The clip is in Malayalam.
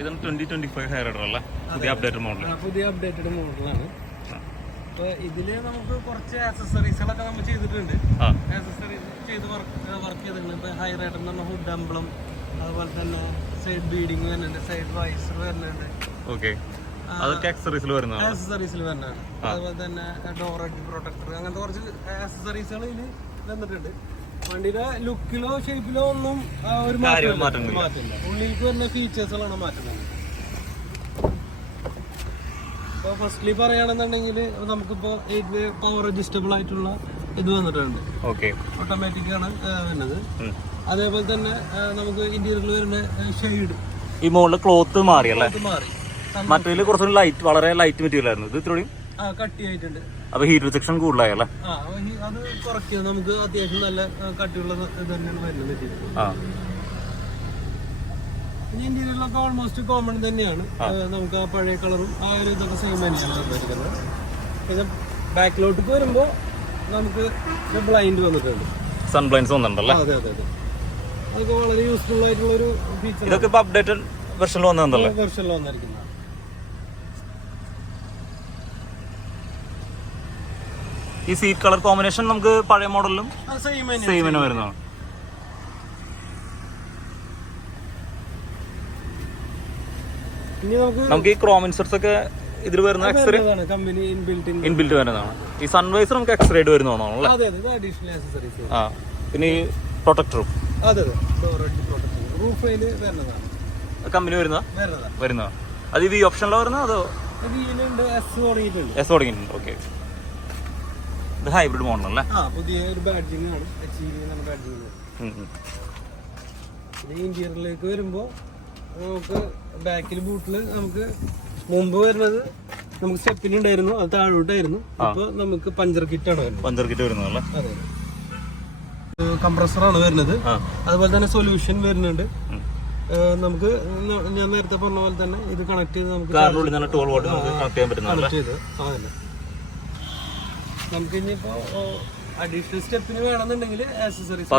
ഇതാണ് 2025 ഹെയർ റൈഡർ അല്ലേ? പുതിയ അപ്ഡേറ്റഡ് മോഡൽ. പുതിയ അപ്ഡേറ്റഡ് മോഡലാണ്. അപ്പോൾ ഇതില് നമുക്ക് കുറച്ച് ആക്സസറീസുകളൊക്കെ നമ്മൾ ചെയ്തിട്ടുണ്ട്. ആക്സസറീസ് ചെയ്ത് വർക്ക് ചെയ്തിട്ടുണ്ട്. ഇപ്പോൾ ഹൈ റൈഡർ എന്ന് പറഞ്ഞ ഹുഡ് എംബ്ലം, അതുപോലെ തന്നെ സൈഡ് ബീഡിങ് വരുന്നുണ്ട്, സൈഡ് വൈസർ വരുന്നുണ്ട്. ഓക്കെ, അതൊക്കെ ആക്സസറീസിൽ വരുന്നതാണ്. അതുപോലെ തന്നെ ഡോർ എഡ്ജ് പ്രൊട്ടക്ടർ, അങ്ങനത്തെ കുറച്ച് ആക്സസറീസുകൾ ഇതിൽ വന്നിട്ടുണ്ട്. വണ്ടിയുടെ ലുക്കിലോ ഷേപ്പിലോ ഒന്നും ഒരു മാറ്റമില്ല. ഉള്ളിലേക്ക് വരുന്ന ഫീച്ചേഴ്സുകളാണ് മാറ്റുന്നത്. ഇപ്പോൾ ഫസ്റ്റ്ലി പറയുകയാണെന്നുണ്ടെങ്കിൽ നമുക്കിപ്പോൾ ഇതിൽ പവർ അഡ്ജസ്റ്റബിൾ ആയിട്ടുള്ള ഇത് വന്നിട്ടുണ്ട്. ഓട്ടോമാറ്റിക് ആണ് വരുന്നത്. അതേപോലെ തന്നെ നമുക്ക് ഇന്റീരിയറിൽ വരുന്ന ഷെയ്ഡ്, ഈ മുകളിൽ ക്ലോത്ത് മാറി മറ്റേ കുറച്ചുകൂടി ലൈറ്റ്, വളരെ ലൈറ്റ് മെറ്റീരിയൽ ആയിരുന്നു. ഇത് ഇത്രയും കട്ടിയായിട്ടുണ്ട്. അപ്പൊ ഹീറ്റ് റിജക്ഷൻ കൂടുതലായല്ലേ? അത് കുറയ്ക്കുക. നമുക്ക് അത്യാവശ്യം നല്ല കട്ടിയുള്ള ഇത് തന്നെയാണ് വരുന്നത് മെറ്റീരിയൽ. ഇന്റീരിയറിലൊക്കെ ഓൾമോസ്റ്റ് കോമൺ തന്നെയാണ്. നമുക്ക് ആ പഴയ കളറും ആ ഒരു ഇതൊക്കെ സെയിം തന്നെയാണ് വരുന്നത്. പിന്നെ ബാക്കിലോട്ട് വരുമ്പോൾ നമുക്ക് ബ്ലൈൻഡ് വന്നിട്ടുണ്ട്. സൺ ബ്ലൈൻഡ്സ് വന്നിട്ടുണ്ടല്ലേ? അതെ അതെ അതെ, അതൊക്കെ വളരെ യൂസ്ഫുൾ ആയിട്ടുള്ള ഒരു ഫീച്ചർ. ഇതൊക്കെ ഇപ്പൊ അപ്ഡേറ്റഡ് വെർഷനിൽ വന്നതല്ലേ? വെർഷനിൽ വന്നിരിക്കുന്നത്. ഈ സീറ്റ് കളർ കോമ്പിനേഷൻ നമുക്ക് പഴയ മോഡലിലും സെയിം തന്നെ വരുന്നതാണ്. നമുക്ക് ഈ ക്രോം ഇൻസെർട്സ് ഒക്കെ ഇതിൽ വരുന്ന ഇൻബിൽറ്റ് വരുന്നതാണ്. ഈ സൺവൈസർ നമുക്ക് എക്സ്റേഡ് വരുന്നതാണോ? പിന്നെ ഈ പ്രൊട്ടക്ടറും കമ്പനി വരുന്നതാണ്. അത് ഈ ഓപ്ഷനിലോ വരുന്നത് അതോ എസ് തുടങ്ങിയിട്ടുണ്ട്? ഓക്കെ, ഇത് ഹൈബ്രിഡ് മോഡലല്ലേ? ഇന്റീരിയറിലേക്ക് വരുമ്പോ നമുക്ക് ബാക്കിൽ ബൂട്ടില് നമുക്ക് മുമ്പ് വരുന്നത് നമുക്ക് സ്റ്റെപ്പിന് ഉണ്ടായിരുന്നു, അത് താഴോട്ടായിരുന്നു. അപ്പൊ നമുക്ക് പഞ്ചർ കിറ്റ് വരുന്നതല്ലേ? അതെ, കംപ്രസറാണ് വരുന്നത്. അതുപോലെ തന്നെ സൊല്യൂഷൻ വരുന്നുണ്ട്. നമുക്ക് ഞാൻ നേരത്തെ പറഞ്ഞ പോലെ തന്നെ ഇത് കണക്ട് ചെയ്ത് നമുക്ക് അതല്ല. നമുക്ക് ഇനിയിപ്പോ അഡീഷണൽ സ്റ്റെപ്പിന് വേണമെന്നുണ്ടെങ്കിൽ ആക്സസറീസ്